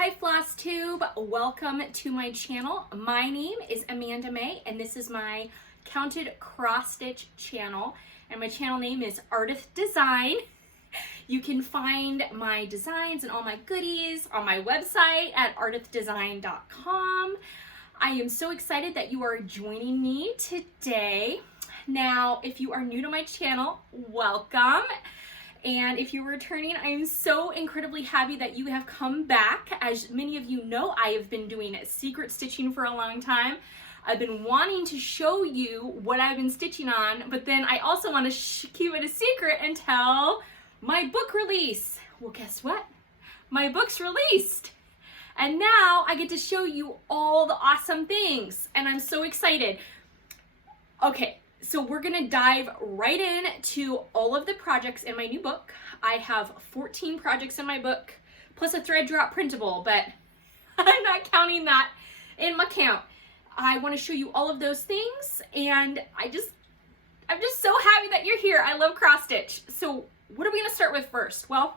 Hi Flosstube, welcome to my channel. My name is Amanda May and this is my counted cross stitch channel, and my channel name is Ardith Design. You can find my designs and all my goodies on my website at ardithdesign.com. I am so excited that you are joining me today. Now, if you are new to my channel, welcome. And if you're returning, I am so incredibly happy that you have come back. As many of you know, I have been doing secret stitching for a long time. I've been wanting to show you what I've been stitching on, but then I also want to keep it a secret until my book release. Well, guess what? My book's released. And now I get to show you all the awesome things, and I'm so excited. Okay. So we're gonna dive right in to all of the projects in my new book. I have 14 projects in my book, plus a thread drop printable, but I'm not counting that in my count. I wanna show you all of those things, and I'm just so happy that you're here. I love cross stitch. So what are we gonna start with first? Well,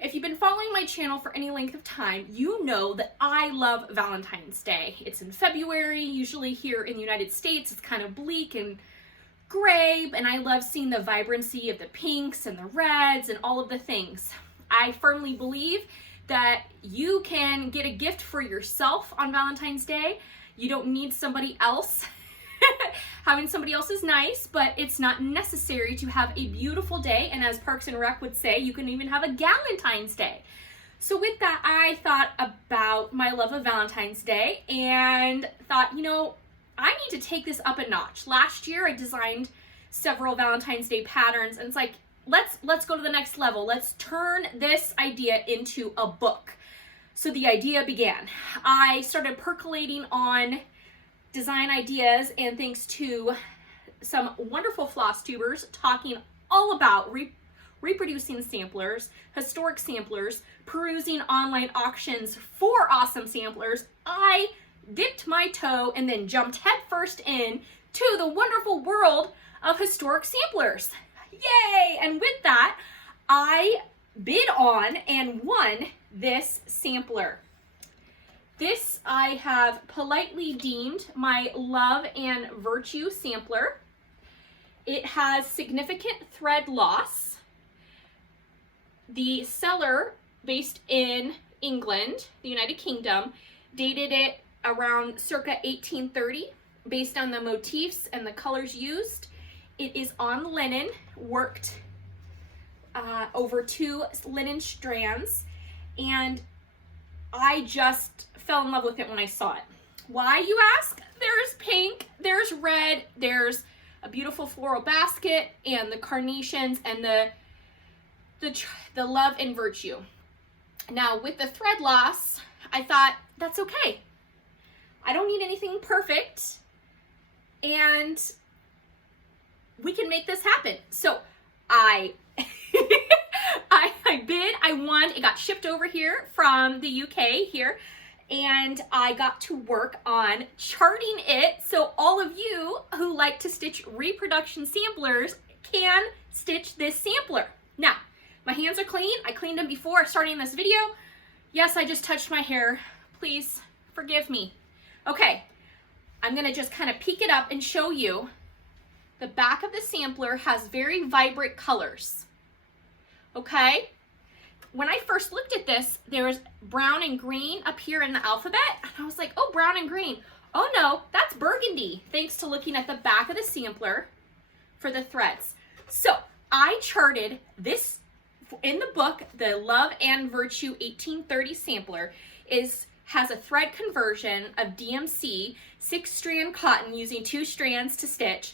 if you've been following my channel for any length of time, you know that I love Valentine's Day. It's in February, usually here in the United States. It's kind of bleak and gray, and I love seeing the vibrancy of the pinks and the reds and all of the things. I firmly believe that you can get a gift for yourself on Valentine's Day. You don't need somebody else. Having somebody else is nice, but it's not necessary to have a beautiful day. And as Parks and Rec would say, you can even have a Galentine's Day. So with that, I thought about my love of Valentine's Day and thought, you know, I need to take this up a notch. Last year, I designed several Valentine's Day patterns, and it's like, let's go to the next level. Let's turn this idea into a book. So the idea began. I started percolating on design ideas, and thanks to some wonderful floss tubers talking all about reproducing samplers, historic samplers, perusing online auctions for awesome samplers, I dipped my toe and then jumped headfirst in to the wonderful world of historic samplers. Yay! And with that, I bid on and won this sampler. This I have politely deemed my Love and Virtue sampler. It has significant thread loss. The seller, based in England, the United Kingdom, dated it around circa 1830 based on the motifs and the colors used. It is on linen, worked over 2 linen strands, and I just fell in love with it when I saw it. Why, you ask? There's pink, there's red, there's a beautiful floral basket, and the carnations, and the Love and Virtue. Now, with the thread loss, I thought, that's okay. I don't need anything perfect, and we can make this happen. So I bid, I won, it got shipped over here from the UK here, and I got to work on charting it so all of you who like to stitch reproduction samplers can stitch this sampler. Now, my hands are clean. I cleaned them before starting this video. Yes, I just touched my hair. Please forgive me. Okay, I'm gonna just kind of peek it up and show you. The back of the sampler has very vibrant colors. Okay? When I first looked at this, there was brown and green up here in the alphabet, and I was like, oh, brown and green. Oh no, that's burgundy, thanks to looking at the back of the sampler for the threads. So I charted this in the book. The Love and Virtue 1830 sampler has a thread conversion of DMC 6-strand cotton using 2 strands to stitch.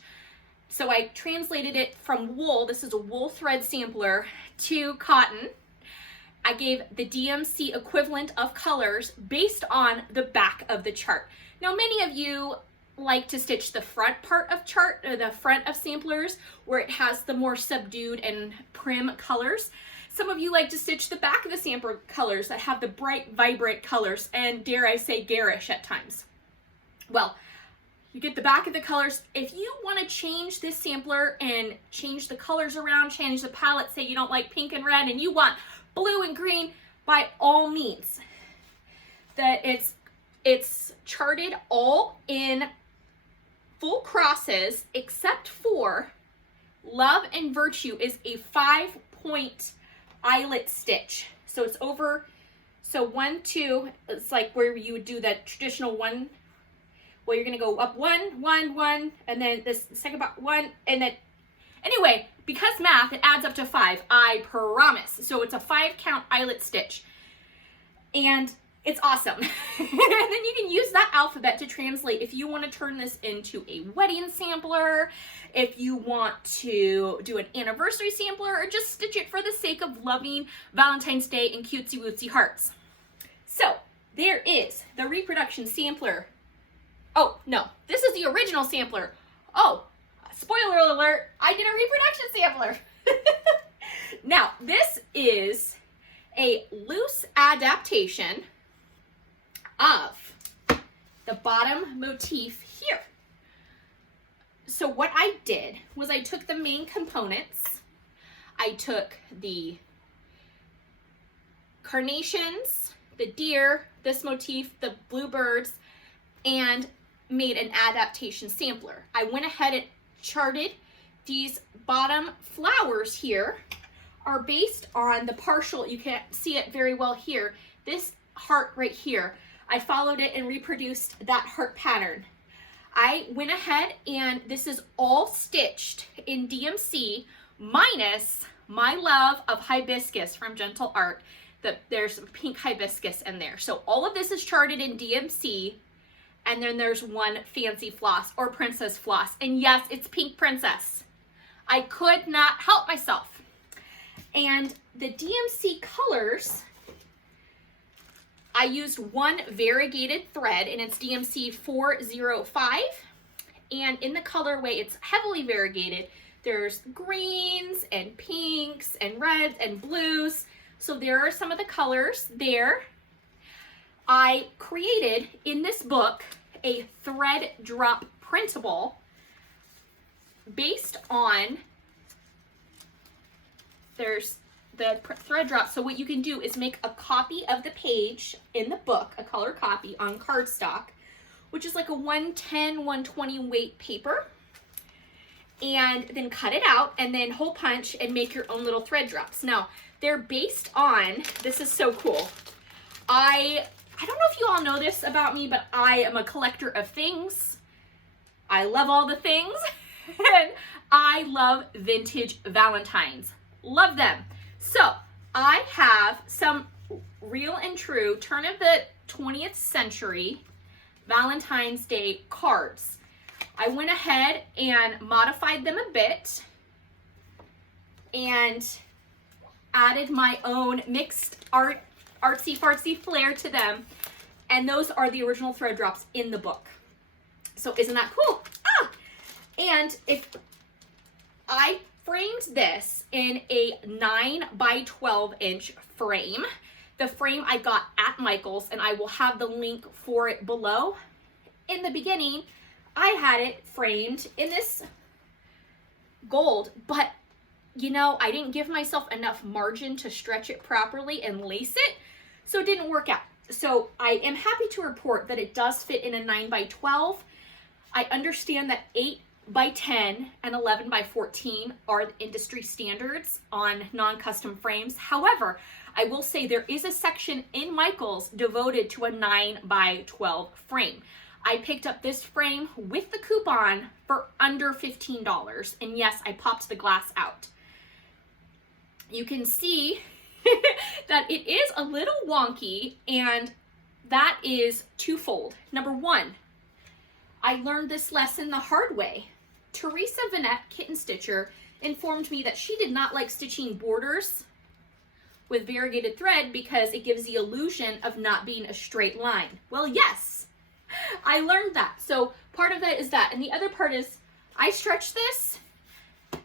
So I translated it from wool, this is a wool thread sampler, to cotton. I gave the DMC equivalent of colors based on the back of the chart. Now, many of you like to stitch the front part of chart, or the front of samplers, where it has the more subdued and prim colors. Some of you like to stitch the back of the sampler colors that have the bright, vibrant colors, and dare I say, garish at times. Well, you get the back of the colors. If you want to change this sampler and change the colors around, change the palette, say you don't like pink and red and you want blue and green, by all means. That it's charted all in full crosses, except for Love and Virtue is a 5-point eyelet stitch. So it's over, so 1, 2, it's like where you would do that traditional one, where you're gonna go up 1, 1, 1, and then this second one, and then, anyway, because math, it adds up to 5, I promise. So it's a 5-count eyelet stitch. And it's awesome. And then you can use that alphabet to translate if you want to turn this into a wedding sampler, if you want to do an anniversary sampler, or just stitch it for the sake of loving Valentine's Day and cutesy wootsy hearts. So there is the reproduction sampler. Oh, no, this is the original sampler. Oh, spoiler alert, I did a reproduction sampler. Now, this is a loose adaptation of the bottom motif here. So what I did was I took the main components. I took the carnations, the deer, this motif, the bluebirds, and made an adaptation sampler. I went ahead and charted these bottom flowers here are based on the partial, you can't see it very well here, this heart right here. I followed it and reproduced that heart pattern. I went ahead and this is all stitched in DMC minus my love of hibiscus from Gentle Art. There's pink hibiscus in there. So all of this is charted in DMC, and then there's one fancy floss or princess floss. And yes, it's pink princess. I could not help myself. And the DMC colors, I used one variegated thread, and it's DMC 405. And in the colorway, it's heavily variegated. There's greens and pinks and reds and blues. So there are some of the colors there. I created in this book a thread drop printable based on, there's the thread drop. So what you can do is make a copy of the page in the book, a color copy on cardstock, which is like a 110, 120 weight paper, and then cut it out and then hole punch and make your own little thread drops. Now, they're based on, this is so cool. I don't know if you all know this about me, but I am a collector of things. I love all the things. And I love vintage Valentines. Love them. So I have some real and true turn of the 20th century Valentine's Day cards. I went ahead and modified them a bit and added my own mixed artsy fartsy flair to them. And those are the original thread drops in the book. So isn't that cool? Ah! And if I framed this in a 9 by 12 inch frame, the frame I got at Michael's, and I will have the link for it below. In the beginning, I had it framed in this gold, but you know, I didn't give myself enough margin to stretch it properly and lace it, so it didn't work out. So I am happy to report that it does fit in a 9 by 12. I understand that 8 by 10 and 11 by 14 are the industry standards on non-custom frames. However, I will say there is a section in Michael's devoted to a 9 by 12 frame. I picked up this frame with the coupon for under $15. And yes, I popped the glass out. You can see that it is a little wonky, and that is twofold. Number one, I learned this lesson the hard way. Teresa Vanette Kitten Stitcher informed me that she did not like stitching borders with variegated thread because it gives the illusion of not being a straight line. Well, yes, I learned that. So part of that is that. And the other part is I stretch this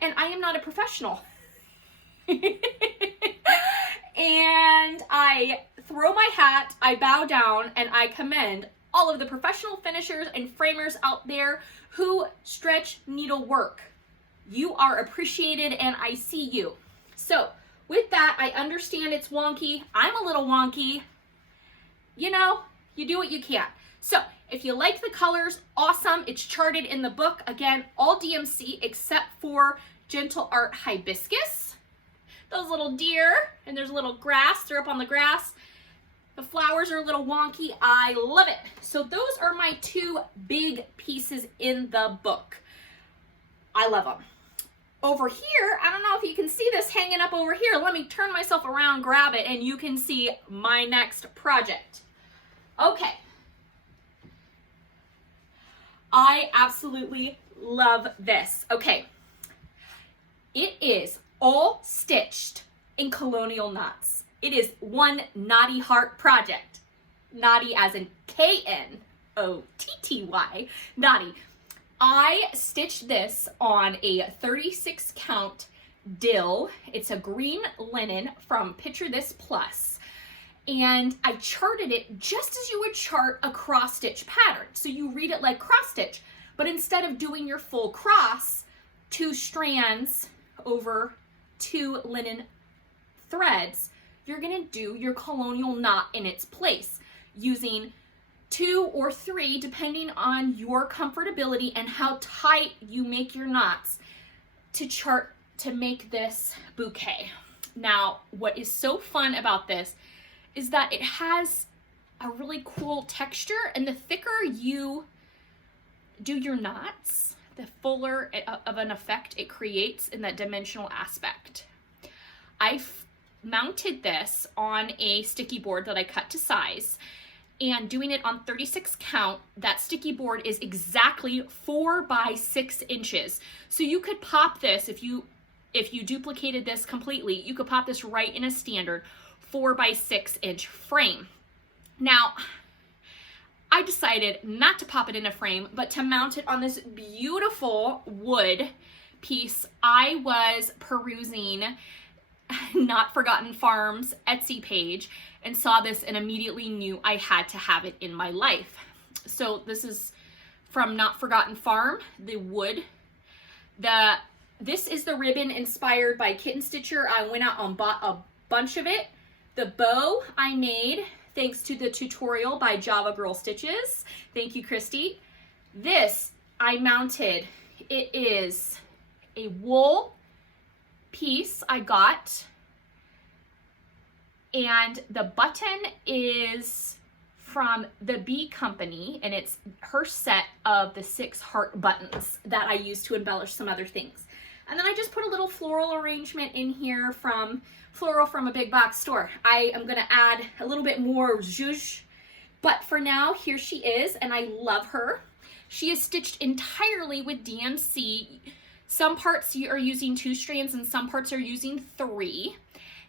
and I am not a professional. And I throw my hat, I bow down, and I commend all of the professional finishers and framers out there who stretch needlework. You are appreciated and I see you. So with that, I understand it's wonky. I'm a little wonky. You know, you do what you can. So if you like the colors, awesome. It's charted in the book. Again, all DMC except for Gentle Art Hibiscus. Those little deer, and there's a little grass. They're up on the grass. The flowers are a little wonky. I love it. So those are my two big pieces in the book. I love them. Over here, I don't know if you can see this hanging up over here. Let me turn myself around, grab it, and you can see my next project. Okay. I absolutely love this. Okay. It is all stitched in colonial knots. It is one Noddy heart project. Noddy as in K-N-O-T-T-Y. Noddy. I stitched this on a 36 count dill. It's a green linen from Picture This Plus. And I charted it just as you would chart a cross stitch pattern. So you read it like cross stitch, but instead of doing your full cross, 2 strands over 2 linen threads, you're gonna do your colonial knot in its place using 2 or 3, depending on your comfortability and how tight you make your knots to chart to make this bouquet. Now, what is so fun about this is that it has a really cool texture, and the thicker you do your knots, the fuller of an effect it creates in that dimensional aspect. I've mounted this on a sticky board that I cut to size, and doing it on 36 count, that sticky board is exactly 4 by 6 inches. So you could pop this, if you duplicated this completely, you could pop this right in a standard 4 by 6 inch frame. Now, I decided not to pop it in a frame, but to mount it on this beautiful wood piece. I was perusing Not Forgotten Farms Etsy page and saw this and immediately knew I had to have it in my life. So this is from Not Forgotten Farm, the wood. This is the ribbon inspired by Kitten Stitcher. I went out and bought a bunch of it. The bow I made thanks to the tutorial by Java Girl Stitches. Thank you, Christy. This I mounted. It is a wool piece I got, and the button is from the Bee Company, and it's her set of the 6 heart buttons that I use to embellish some other things. And then I just put a little floral arrangement in here from Floral from a Big Box Store. I am gonna add a little bit more zhuzh, but for now, here she is, and I love her. She is stitched entirely with DMC. Some parts you are using 2 strands and some parts are using 3.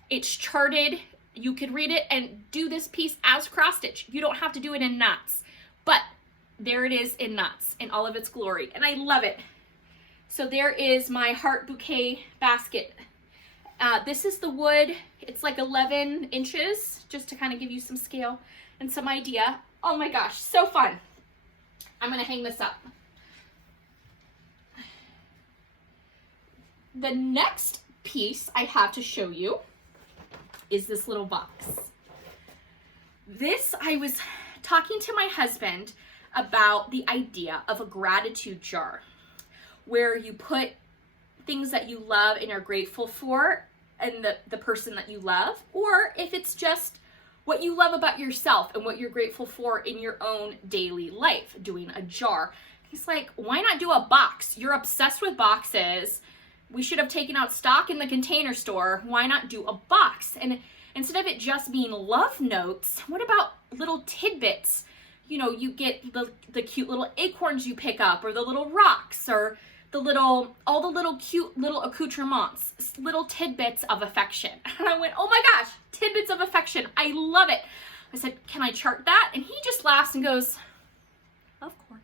It's charted. You could read it and do this piece as cross stitch. You don't have to do it in knots, but there it is in knots in all of its glory, and I love it. So there is my heart bouquet basket. This is the wood. It's like 11 inches, just to kind of give you some scale and some idea. Oh my gosh, so fun. I'm gonna hang this up. The next piece I have to show you is this little box. This, I was talking to my husband about the idea of a gratitude jar where you put things that you love and are grateful for and the person that you love, or if it's just what you love about yourself and what you're grateful for in your own daily life, doing a jar. He's like, why not do a box? You're obsessed with boxes. We should have taken out stock in the Container Store. Why not do a box? And instead of it just being love notes, what about little tidbits? You know, you get the cute little acorns you pick up, or the little rocks, or all the little cute little accoutrements, little tidbits of affection. And I went, oh my gosh, tidbits of affection. I love it. I said, can I chart that? And he just laughs and goes, of course.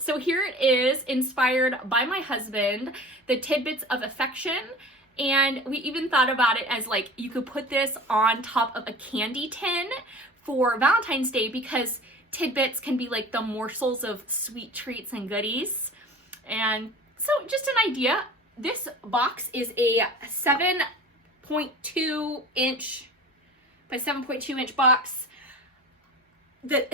So here it is, inspired by my husband, the Tidbits of Affection. And we even thought about it as like, you could put this on top of a candy tin for Valentine's Day, because tidbits can be like the morsels of sweet treats and goodies. And so just an idea. This box is a 7.2 inch by 7.2 inch box. The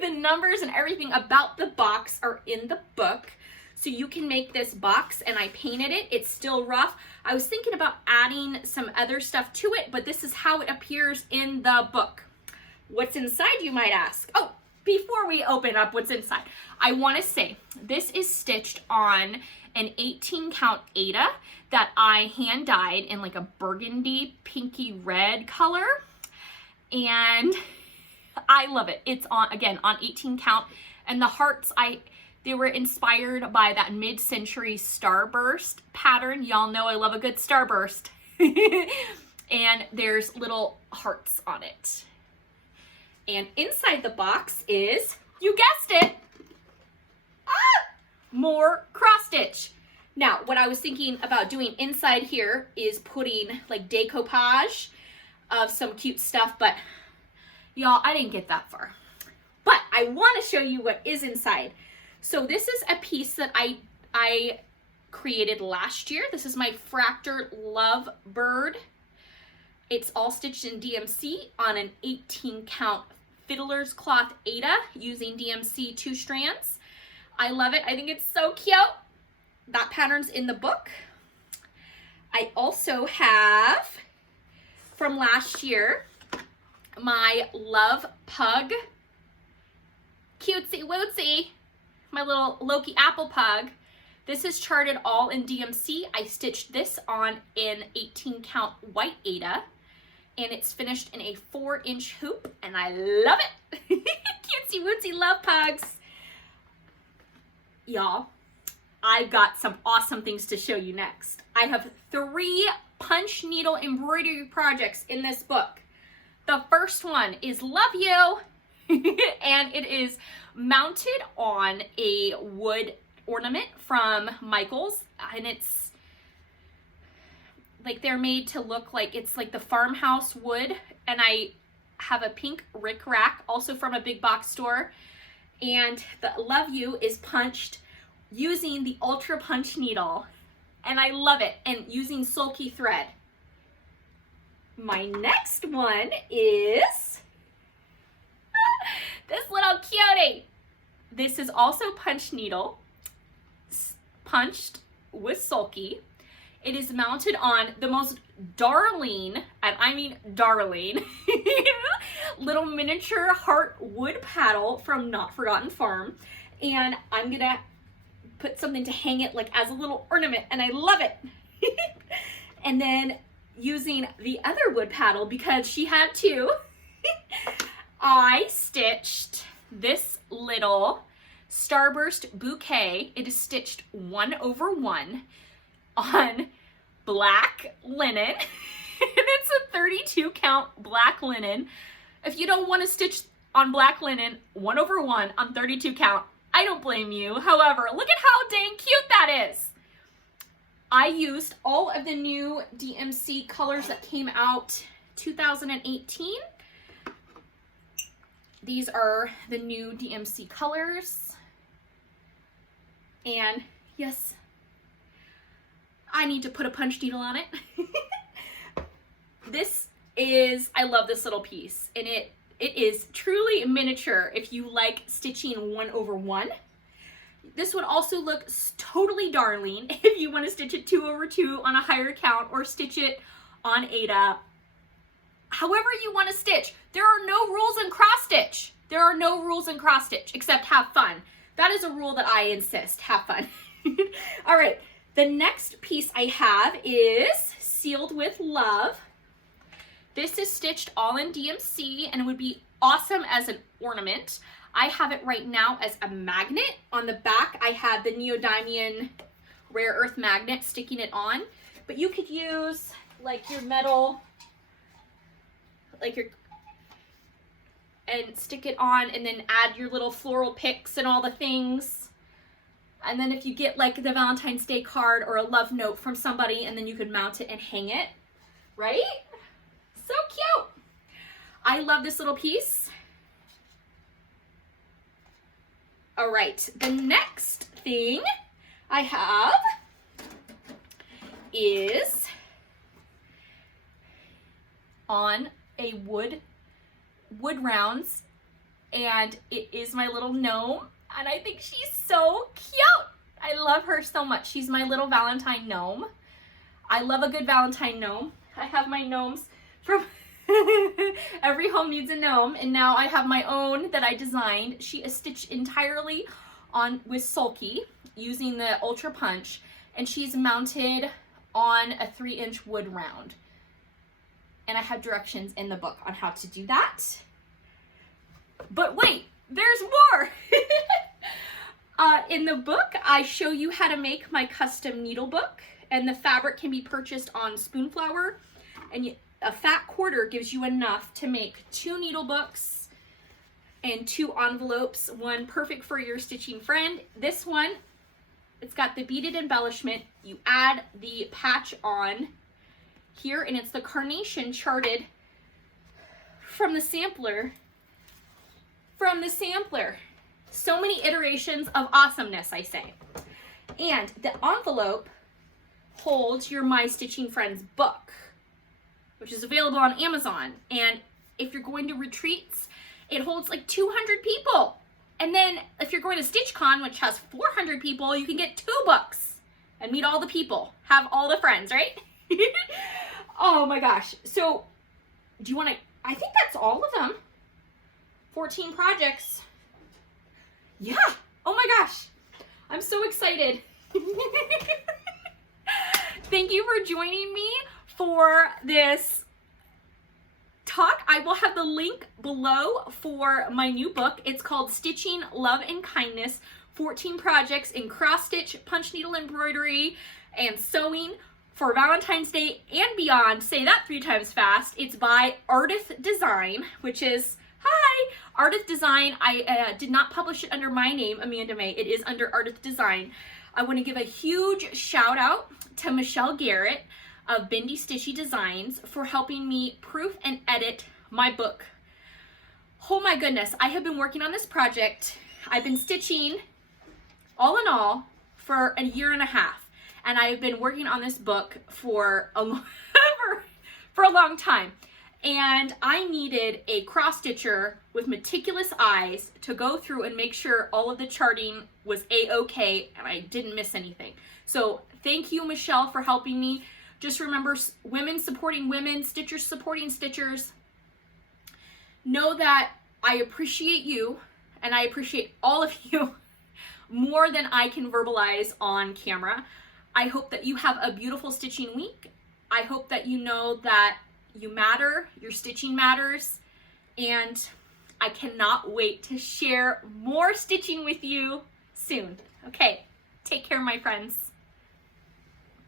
the numbers and everything about the box are in the book, so you can make this box, and I painted it. It's still rough. I was thinking about adding some other stuff to it, but this is how it appears in the book. What's inside, you might ask? Oh, before we open up what's inside, I want to say this is stitched on an 18 count Aida that I hand dyed in like a burgundy pinky red color, and I love it. It's on, again, on 18 count, and the hearts, they were inspired by that mid-century Starburst pattern. Y'all know I love a good Starburst. And there's little hearts on it. And inside the box is, you guessed it, more cross stitch. Now, what I was thinking about doing inside here is putting like decoupage of some cute stuff, but y'all, I didn't get that far. But I want to show you what is inside. So this is a piece that I created last year. This is my Fraktur Love Bird. It's all stitched in DMC on an 18 count fiddler's cloth Aida using DMC 2 strands. I love it. I think it's so cute. That pattern's in the book. I also have, from last year, my Love Pug, cutesy wootsy, my little Loki apple pug. This is charted all in DMC. I stitched this on an 18 count white Aida, and it's finished in a 4-inch hoop, and I love it. Cutesy wootsy love pugs. Y'all, I've got some awesome things to show you next. I have 3 punch needle embroidery projects in this book. The first one is Love You, and it is mounted on a wood ornament from Michaels, and it's like they're made to look like it's like the farmhouse wood, and I have a pink rickrack also from a big box store, and the Love You is punched using the Ultra Punch needle, and I love it, and using sulky thread. My next one is this little cutie. This is also punch needle, punched with sulky. It is mounted on the most darling, and I mean darling, little miniature heart wood paddle from Not Forgotten Farm. And I'm gonna put something to hang it like as a little ornament, and I love it. And then using the other wood paddle, because she had 2, I stitched this little Starburst Bouquet. It is stitched 1/1 on black linen. And it's a 32 count black linen. If you don't want to stitch on black linen 1/1 on 32 count, I don't blame you. However, look at how dang cute that is. I used all of the new DMC colors that came out 2018. These are the new DMC colors. And yes, I need to put a punch needle on it. This is, I love this little piece, and it is truly miniature if you like stitching 1/1. This would also look totally darling if you want to stitch it 2/2 on a higher count, or stitch it on Aida. However you want to stitch. There are no rules in cross stitch. There are no rules in cross stitch except have fun. That is a rule that I insist. Have fun. All right. The next piece I have is Sealed with Love. This is stitched all in DMC, and it would be awesome as an ornament. I have it right now as a magnet. On the back, I have the neodymium rare earth magnet sticking it on, but you could use like your metal, like your, and stick it on, and then add your little floral picks and all the things. And then if you get like the Valentine's Day card or a love note from somebody, and then you could mount it and hang it, right? So cute. I love this little piece. All right, the next thing I have is on a wood rounds, and it is my little gnome, and I think she's so cute. I love her so much. She's my little Valentine gnome. I love a good Valentine gnome. I have my gnomes from every home needs a gnome, and now I have my own that I designed. She is stitched entirely on with sulky using the Ultra Punch, and she's mounted on a 3-inch wood round. And I have directions in the book on how to do that. But wait, there's more. In the book, I show you how to make my custom needle book, and the fabric can be purchased on Spoonflower, and a fat quarter gives you enough to make 2 needle books and 2 envelopes, one perfect for your stitching friend. This one, it's got the beaded embellishment. You add the patch on here, and it's the carnation charted from the sampler. So many iterations of awesomeness, I say. And the envelope holds your My Stitching Friends book, which is available on Amazon. And if you're going to retreats, it holds like 200 people. And then if you're going to StitchCon, which has 400 people, you can get 2 books and meet all the people, have all the friends, right? Oh my gosh. So do you want to, I think that's all of them. 14 projects. Yeah. Oh my gosh. I'm so excited. Thank you for joining me for this talk. I will have the link below for my new book. It's called Stitching Love and Kindness, 14 projects in cross stitch, punch needle embroidery, and sewing for Valentine's Day and beyond. Say that 3 times fast. It's by Ardith Design, which is, hi, Ardith Design. I did not publish it under my name, Amanda May. It is under Ardith Design. I want to give a huge shout out to Michelle Garrett of Bendy Stitchy Designs for helping me proof and edit my book. Oh my goodness, I have been working on this project. I've been stitching, all in all, for a year and a half. And I've been working on this book for a long time. And I needed a cross stitcher with meticulous eyes to go through and make sure all of the charting was a-okay and I didn't miss anything. So thank you, Michelle, for helping me. Just remember, women supporting women, stitchers supporting stitchers. Know that I appreciate you, and I appreciate all of you more than I can verbalize on camera. I hope that you have a beautiful stitching week. I hope that you know that you matter, your stitching matters, and I cannot wait to share more stitching with you soon. Okay, take care, my friends.